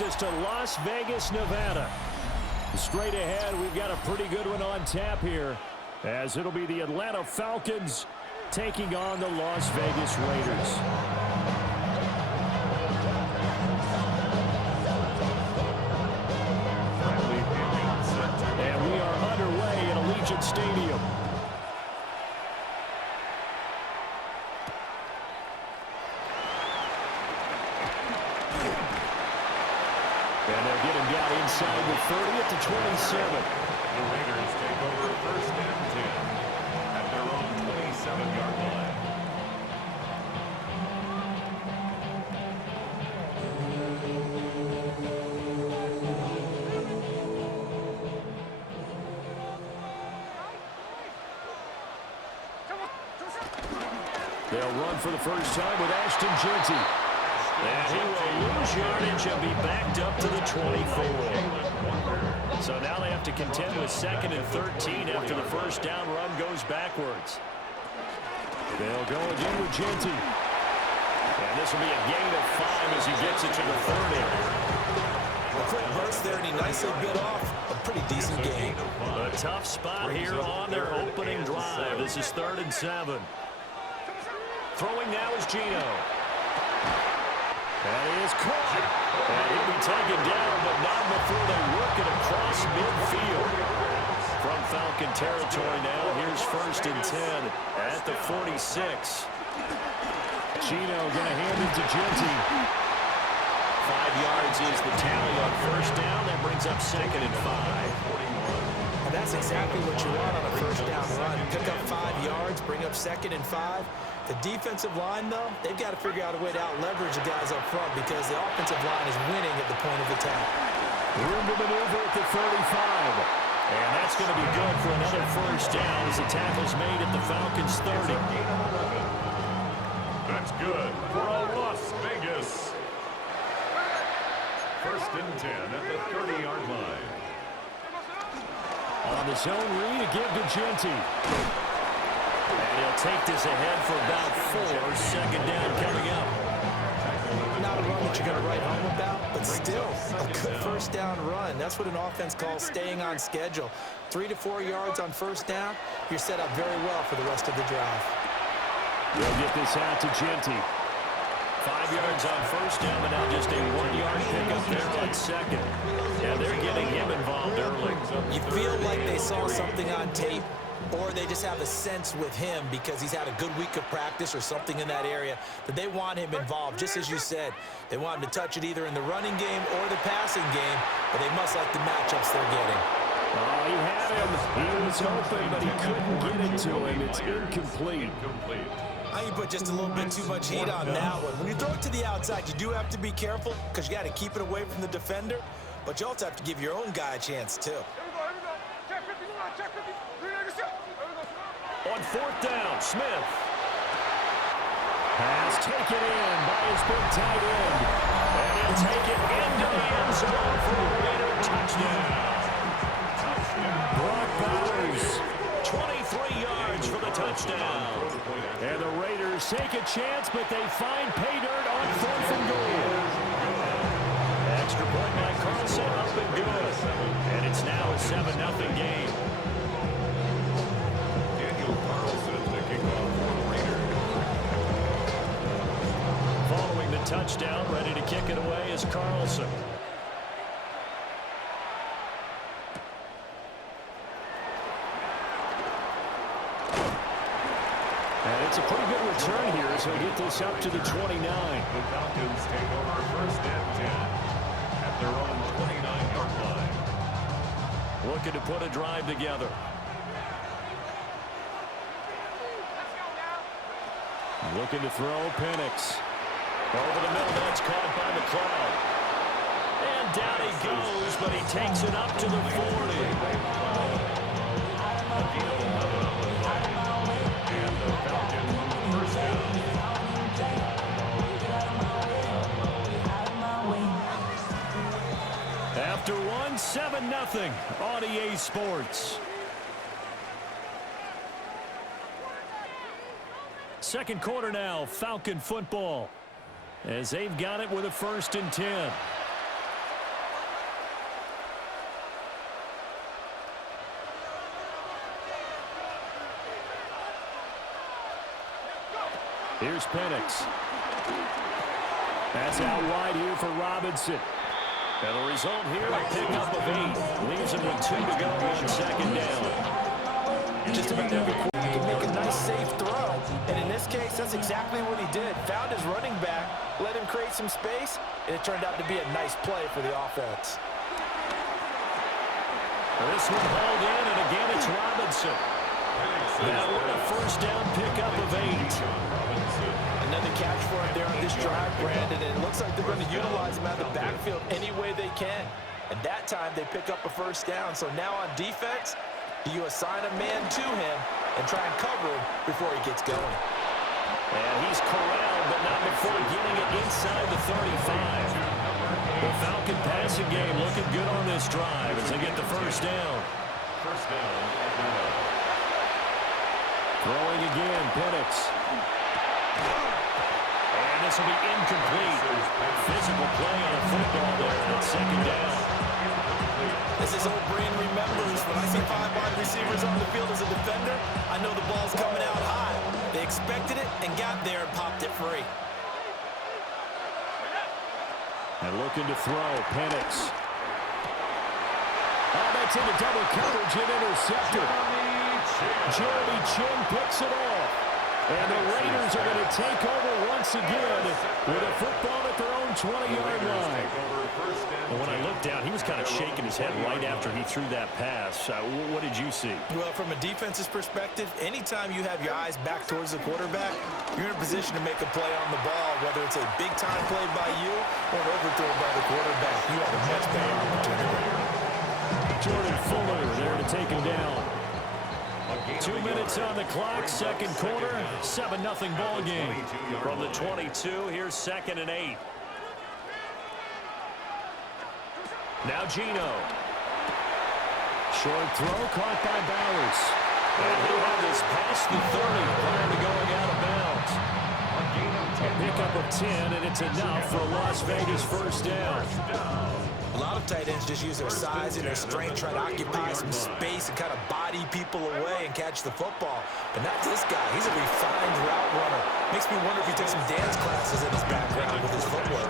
It's to Las Vegas, Nevada. Straight ahead, we've got a pretty good one on tap here, as it'll be the Atlanta Falcons taking on the Las Vegas Raiders. And we are underway at Allegiant Stadium. And they'll get him down inside the 30 at the 27. The Raiders take over first and 10 at their own 27-yard line. They'll run for the first time with Ashton Jeanty. And he will lose yardage and be backed up to the 24. So now they have to contend with 2nd and 13 after the first down run goes backwards. They'll go again with Jeanty. And this will be a gain of 5 as he gets it to the 30. A quick burst there, and he nicely bit off a pretty decent gain. A tough spot here on their opening drive. This is 3rd and 7. Throwing now is Geno. And he is caught. And he'll be taken down, but not before they work it across midfield. From Falcon territory now, here's 1st and 10 at the 46. Geno going to hand it to Jeanty. 5 yards is the tally on first down. That brings up 2nd and 5. And that's exactly what you want on a first down run. Pick up 5 yards, bring up 2nd and 5. The defensive line, though, they've got to figure out a way to out-leverage the guys up front because the offensive line is winning at the point of attack. Room to maneuver at the 35. And that's going to be good for another first down as the tackle's made at the Falcons' 30. That's good for a Las Vegas. 1st and 10 at the 30-yard line. On the zone read, a give to Jeanty. And he'll take this ahead for about 4. 2nd down coming up. Not a run that you're going to write home about, but still a good first down run. That's what an offense calls staying on schedule. 3 to 4 yards on first down, you're set up very well for the rest of the drive. They'll get this out to Jeanty. 5 yards on first down, but now just a 1-yard pickup there on 2nd. Yeah, they're getting him involved early. You feel like they saw something on tape, or they just have a sense with him because he's had a good week of practice or something in that area that they want him involved. Just as you said, they want him to touch it either in the running game or the passing game, but they must like the matchups they're getting. Oh, he had him. He was open, but he couldn't get it to him. It's incomplete. You put just a little bit too much heat on that one. When you throw it to the outside, you do have to be careful because you got to keep it away from the defender, but you also have to give your own guy a chance too. On 4th down, Smith. Pass taken in by his big tight end. And he'll take it into the end zone for a Raider touchdown. Brock Bowers, 23 yards for the touchdown. And the Raiders take a chance, but they find pay dirt on 4th and goal. Extra point by Carlson, up and good. And it's now a 7-0 game. Following the touchdown, ready to kick it away is Carlson. And it's a pretty good return here as he'll get this up to the 29. The Falcons take over 1st and 10 at their own 29-yard line. Looking to put a drive together. Looking to throw Penix. Over the middle, that's caught by McLeod. And down he goes, but he takes it up to the 40. And the Falcons first down. After one, 7-0 on EA Sports. Second quarter now, Falcon football, as they've got it with a 1st and 10. Here's Penix. That's out wide here for Robinson. And the result here, a pickup of 8. Leaves him with 2 to go on second down. Just about every quarter, he can make a nice, safe throw. And in this case, that's exactly what he did. Found his running back, let him create some space, and it turned out to be a nice play for the offense. This one hauled in, and again it's Robinson. That one a first down pickup of 8. Another catch for him there on this drive, Brandon, and it looks like they're going to utilize him out of the backfield any way they can. And that time they pick up a first down. So now on defense, you assign a man to him and try and cover him before he gets going. And he's corralled, but not before getting it inside the 35. The Falcon passing game looking good on this drive as they get the first down. First down. Throwing again, Penix. And this will be incomplete. Physical play on a football there at second down. As his old brain remembers, when I see 5 wide receivers on the field as a defender, I know the ball's coming out high. They expected it and got there and popped it free. And looking to throw, Penix. Oh, that's into double coverage and intercepted. Jeremy Chin picks it off. And the Raiders are going to take over once again with a football at their own 20-yard line. And when I looked down, he was kind of shaking his head right after he threw that pass. What did you see? Well, from a defense's perspective, anytime you have your eyes back towards the quarterback, you're in a position to make a play on the ball, whether it's a big-time play by you or an overthrow by the quarterback. You have a much better opportunity. Jordan Fuller there to take him down. 2 minutes on the clock, second quarter, 7-0 ball game. From the 22, here's 2nd and 8. Now Gino. Short throw caught by Bowers. And he'll have this past the 30 prior to going out of bounds. A pickup of 10, and it's enough for a Las Vegas first down. A lot of tight ends just use their size and their strength, try to occupy some space and kind of body people away and catch the football. But not this guy. He's a refined route runner. Makes me wonder if he took some dance classes in his background with his footwork.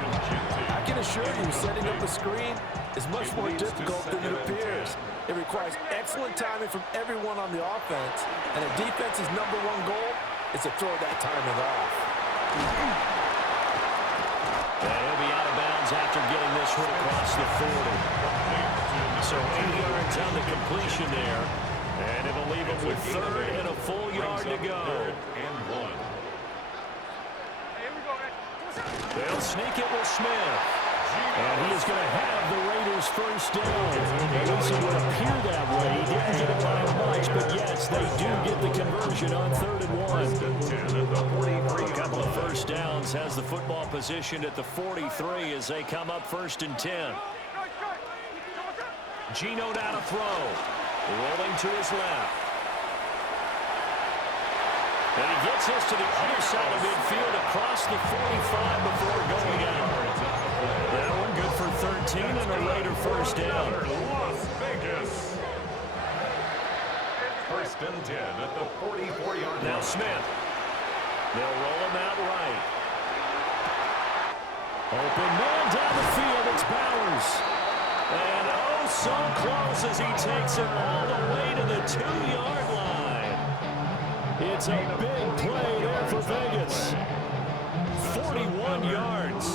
I can assure you, setting up a screen is much more difficult than it appears. It requires excellent timing from everyone on the offense, and a defense's #1 goal is to throw that timing off. And he'll be out of bounds after getting this one across the 40. So 8 yards on the completion there. And it'll leave him with 3rd and a full yard to go. They'll sneak it with Smith. And he is going to have the Raiders first down. At least it would appear that way. He didn't get it by much, but yes, they do get the conversion on 3rd and 1. A couple of first downs, has the football positioned at the 43 as they come up 1st and 10. Gino down to throw. Rolling to his left. And he gets us to the other side of midfield across the 45 before going out. That one good for 13 and a Raider first down. Las Vegas. 1st and 10 at the 44-yard line. Now Smith. They'll roll him out right. Open man down the field. It's Bowers. And oh, so close as he takes it all the way to the 2-yard line. It's a big play there for Vegas. 41 yards.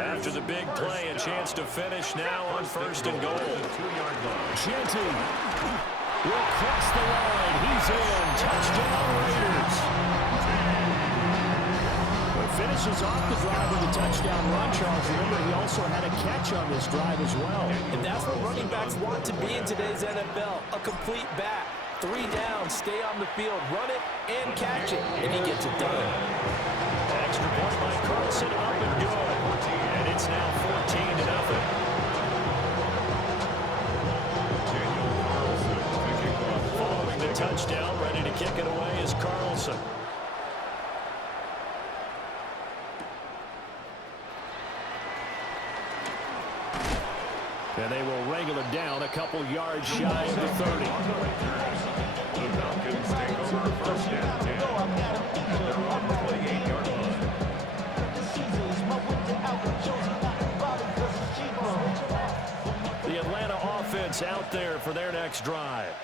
After the big play, a chance to finish now on 1st and goal. Genty will cross the line. He's in. Touchdown Raiders. Finishes off the drive with a touchdown run, Charles. Remember, he also had a catch on this drive as well. And that's what running backs want to be in today's NFL. A complete back. 3 down, stay on the field, run it, and catch it. And he gets it done. Extra point by Carlson, up and good. And it's now 14-0. Following the touchdown, ready to kick it away is Carlson. And they will wrangle him down a couple yards shy of the 30. The Falcons take over 1st and 10 at their own 28-yard line. offense out there for their next drive.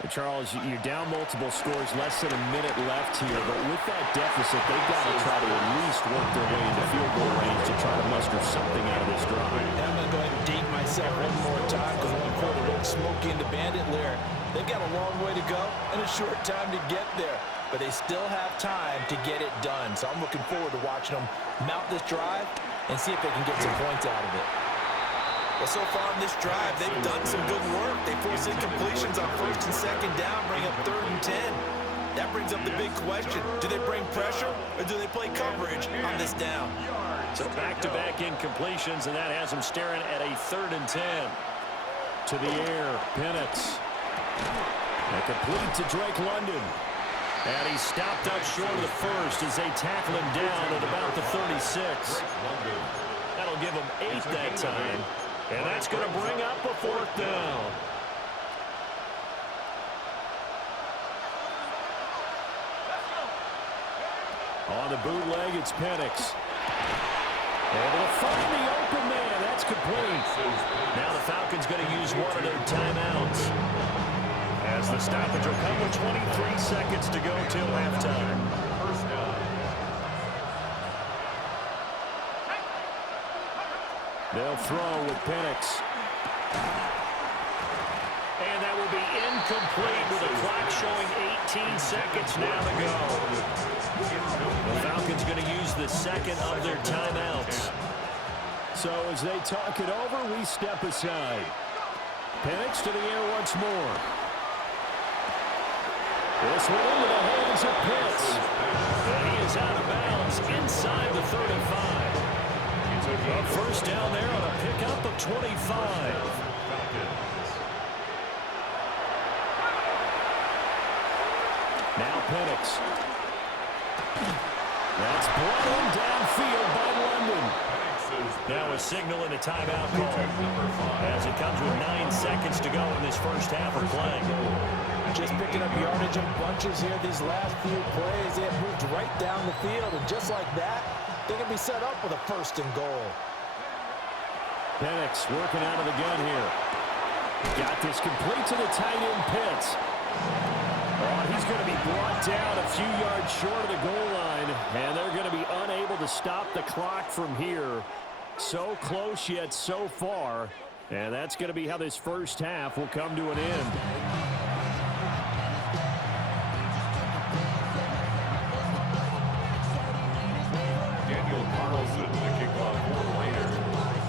And Charles, you're down multiple scores, less than a minute left here, but with that deficit, they've got to try to at least work their way into field goal range to try to muster something out of this drive. I'm going to go ahead and date myself one more time because one quarter won't smoke into Bandit Lair. They've got a long way to go and a short time to get there, but they still have time to get it done. So I'm looking forward to watching them mount this drive and see if they can get some points out of it. Well, so far in this drive, they've done some good work. They force incompletions on first and second down, bring up 3rd and 10. That brings up the big question. Do they bring pressure or do they play coverage on this down? So back-to-back incompletions, and that has them staring at a 3rd and 10. To the air, Penix. And complete to Drake London. And he's stopped up short of the first as they tackle him down at about the 36. That'll give him 8 that time. And that's going to bring up a 4th down. On the bootleg, it's Penix. Able to find the open man. That's complete. Now the Falcons going to use one of their timeouts. As the stoppage will come with 23 seconds to go till halftime. First down. They'll throw with Penix. And that will be incomplete with the clock showing 18 seconds now to go. The Falcons going to use the second of their timeouts. So as they talk it over, we step aside. Penix to the air once more. This one into the hands of Pitts. And he is out of bounds inside the 35. A first down there on a pickup of 25. Now Penix. That's brought in downfield by London. Now a signal and a timeout call as it comes with 9 seconds to go in this first half of play. Just picking up yardage in bunches here these last few plays. They have moved right down the field, and just like that, they can be set up with a 1st and goal. Penix working out of the gun here. Got this complete to the tight end Pitts. Oh, he's going to be brought down a few yards short of the goal line, and they're going to be unable to stop the clock from here. So close yet so far, and that's going to be how this first half will come to an end.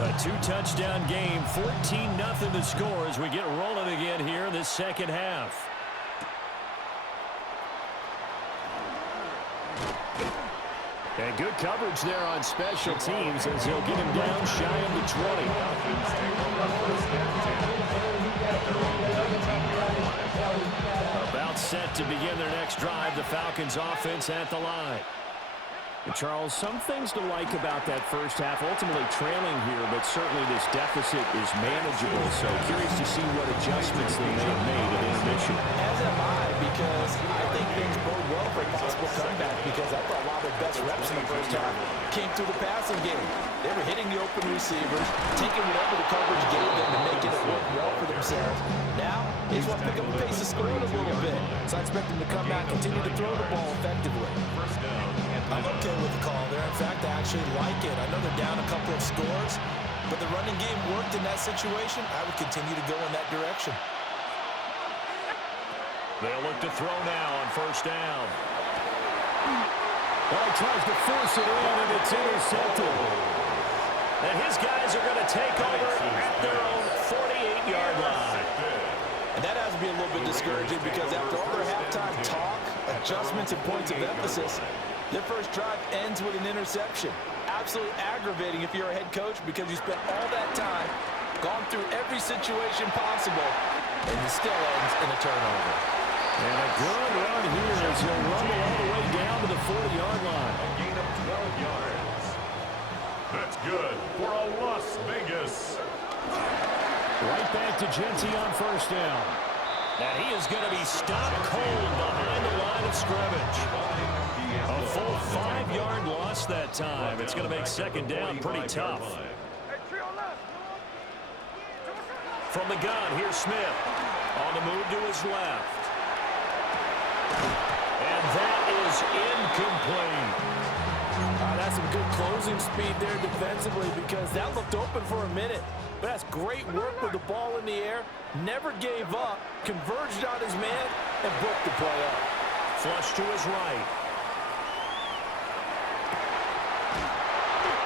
A 2-touchdown game, 14-0 to score as we get rolling again here in this second half. And good coverage there on special teams as he'll get him down shy of the 20. About set to begin their next drive, the Falcons offense at the line. And Charles, some things to like about that first half, ultimately trailing here, but certainly this deficit is manageable. So curious to see what adjustments they may have made at intermission. As am I, because I think things bode well for a possible comeback, because I thought a lot of their best reps in the first half came through the passing game. They were hitting the open receivers, taking whatever the coverage gave them and making it work well for themselves. Now, they just want to pick up the pace of scoring a little bit. So I expect them to come back, continue to throw the ball effectively. First down. I'm okay with the call there. In fact, I actually like it. I know they're down a couple of scores, but the running game worked in that situation. I would continue to go in that direction. They'll look to throw now on first down. Well, he tries to force it in, and it's intercepted. And his guys are going to take over at their own 48-yard line. And that has to be a little bit discouraging because after all their halftime talk, adjustments, and points of emphasis, their first drive ends with an interception. Absolutely aggravating if you're a head coach because you spent all that time, gone through every situation possible, and it still ends in a turnover. And a good run here as he'll rumble all the way down to the 40-yard line. A gain of 12 yards. That's good for a Las Vegas. Right back to Genty on first down. And he is going to be stopped cold behind the line of scrimmage. A full 5-yard loss that time. It's going to make second down pretty tough. From the gun, here's Smith. On the move to his left. And that is incomplete. That's some good closing speed there defensively because that looked open for a minute. But that's great work with the ball in the air. Never gave up, converged on his man, and broke the play up. Flush to his right.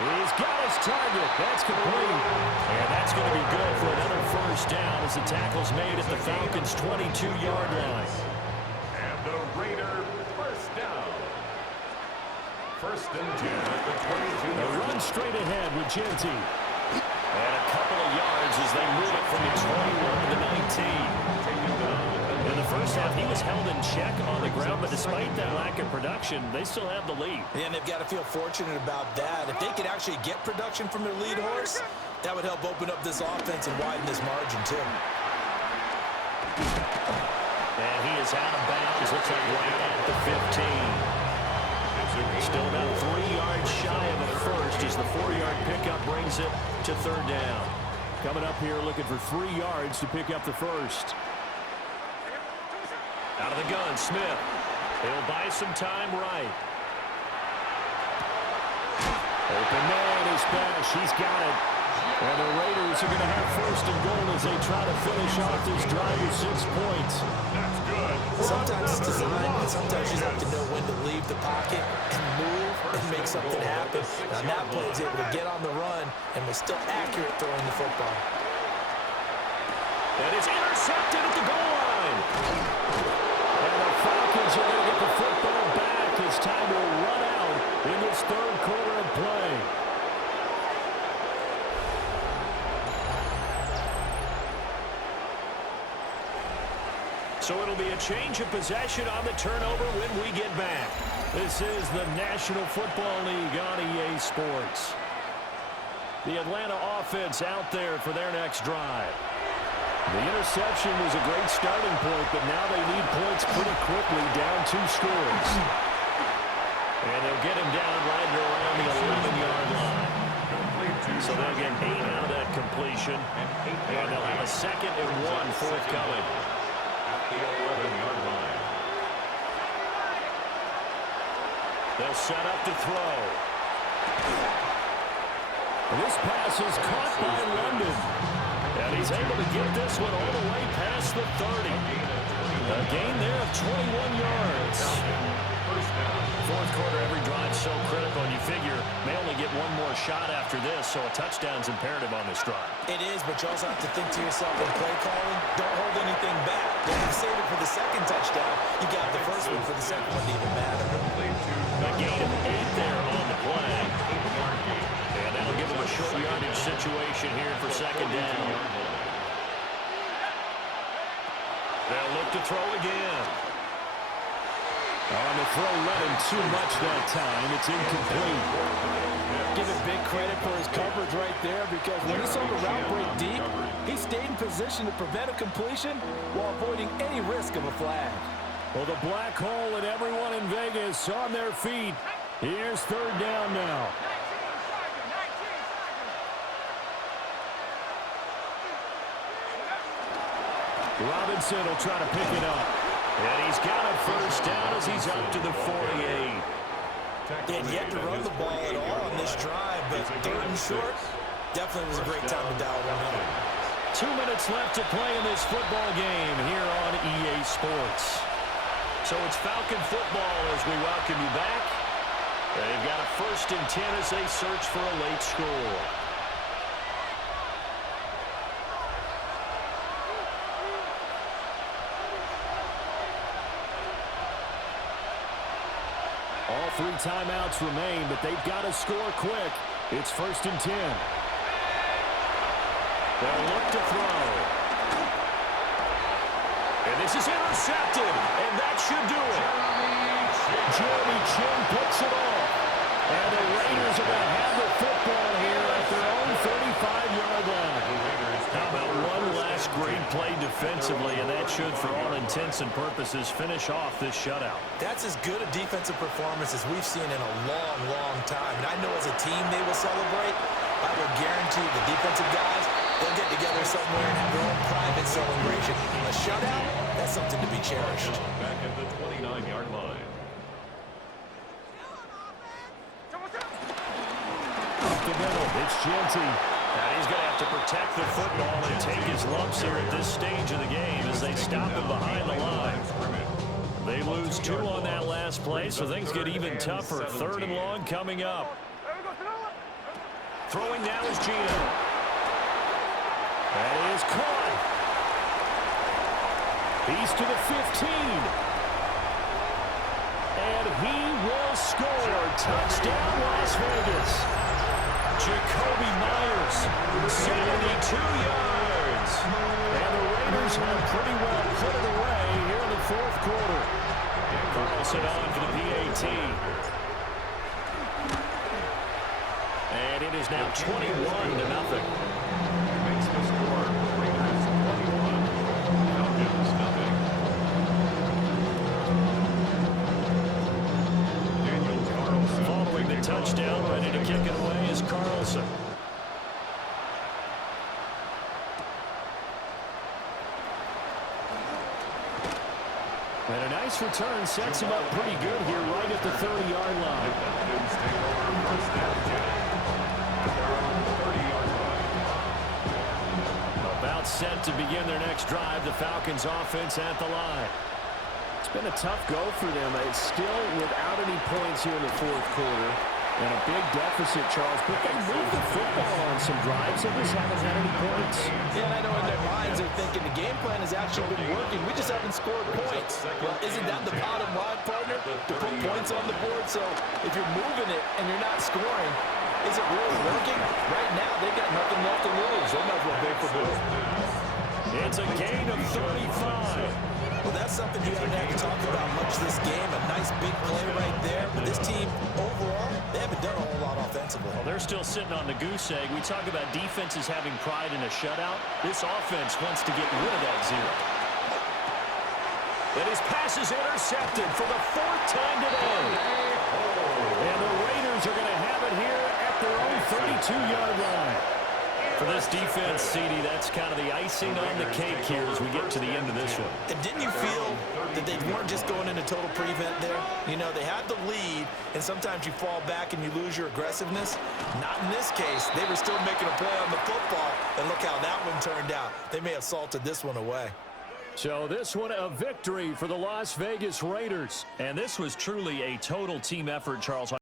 He's got his target. That's complete. And that's going to be good for another first down as the tackle's made at the Falcons' 22-yard line. And the Raider first down. First and 10 at the 22. A run straight ahead with Genty. And a couple of yards as they move it from the 21 to the 19. In the first half, he was held in check on the ground, but despite that lack of production, they still have the lead. Yeah, and they've got to feel fortunate about that. If they could actually get production from their lead horse, that would help open up this offense and widen this margin, too. And he is out of bounds. Looks like right at the 15. Still about 3 yards shy of a first as the 4-yard pickup brings it to third down. Coming up here looking for 3 yards to pick up the first. Out of the gun, Smith. He'll buy some time right. Open man is Bash. He's got it. And the Raiders are going to have first and goal as they try to finish off this drive with 6 points. That's good. Sometimes it's design, and sometimes you have to know when to leave the pocket and move and make something happen. Now, that play is able to get on the run and was still accurate throwing the football. And it's intercepted at the goal line. And the Falcons are going to get the football back as time will run out in this third quarter of play. So it'll be a change of possession on the turnover when we get back. This is the National Football League on EA Sports. The Atlanta offense out there for their next drive. The interception was a great starting point, but now they need points pretty quickly, down 2 scores. And they'll get him down right around the 11-yard line. So they'll get 8 out of that completion, and they'll have a 2nd and 1 forthcoming. The 11-yard line. They'll set up to throw. This pass is caught by London. And he's able to get this one all the way past the 30. A gain there of 21 yards. Fourth quarter, every drive so critical, and you figure may only get one more shot after this, so a touchdown's imperative on this drive. It is, but you also have to think to yourself in play calling, don't hold anything back. Don't save it for the second touchdown. You got the first one for the second one to even matter. A gain of 8 there on the play. And that'll give them a short yardage situation here for second down. They'll look to throw again. On the throw, let him too much that time. It's incomplete. Give him big credit for his coverage right there because when he saw the route break deep, he stayed in position to prevent a completion while avoiding any risk of a flag. Well, the black hole and everyone in Vegas on their feet. Here's third down now. Robinson will try to pick it up. And he's got a first down as he's up to the 48. They had yet to run the ball at all on this drive, but third and short, definitely was a great time to dial one up. 2 minutes left to play in this football game here on EA Sports. So it's Falcon football as we welcome you back. They've got a first and 10 as they search for a late score. All 3 timeouts remain, but they've got to score quick. It's first and 10. They'll look to throw. And this is intercepted, and that should do it. Jeremy Chin picks it off. And the Raiders are going to have the football here at their own 35-yard line. How about one last great play defensively, and that should, for all intents and purposes, finish off this shutout. That's as good a defensive performance as we've seen in a long, long time. And I know as a team they will celebrate. I will guarantee the defensive guys, they'll get together somewhere and have their own private celebration. A shutout, that's something to be cherished. Back at the 29-yard line. Up the middle, it's Genty. Now he's going to have to protect the football and take his lumps here at this stage of the game as they stop him behind the line. They lose 2 on that last play, so things get even tougher. 3rd and long coming up. Throwing now is Gino. That is caught. He's to the 15. And he will score. Touchdown, Las Vegas. Jacoby Myers, 72 yards. And the Raiders have pretty well put it away here in the 4th quarter. Carlson on for the PAT. And it is now 21-0. Makes the score. Raiders 21. Falcons nothing. Daniel Carlson. Following the touchdown, ready to kick it away is Carlson. And a nice return sets him up pretty good here right at the 30-yard line. Falcons take over first down, John. They're on the 30-yard line. About set to begin their next drive, the Falcons offense at the line. It's been a tough go for them. It's still without any points here in the 4th quarter. And a big deficit, Charles. But they moved the football on some drives. They just haven't had any points. Yeah, and I know in their minds they're thinking the game plan has actually been working. We just haven't scored points. Well, isn't that the bottom line, partner? To put points on the board. So if you're moving it and you're not scoring, is it really working? Right now, they've got nothing left to lose. They might as well pay for both. It's a gain of 35. Well, that's something you haven't had to talk about much this game. A nice big play right there. But this team, overall, they haven't done a whole lot offensively. Well, they're still sitting on the goose egg. We talk about defenses having pride in a shutout. This offense wants to get rid of that 0. And his pass is intercepted for the 4th time today. And the Raiders are going to have it here at their own 32-yard line. For this defense, CD, that's kind of the icing on the cake here as we get to the end of this one. And didn't you feel that they weren't just going into total prevent there? You know, they had the lead, and sometimes you fall back and you lose your aggressiveness. Not in this case. They were still making a play on the football, and look how that one turned out. They may have salted this one away. So this one a victory for the Las Vegas Raiders. And this was truly a total team effort, Charles.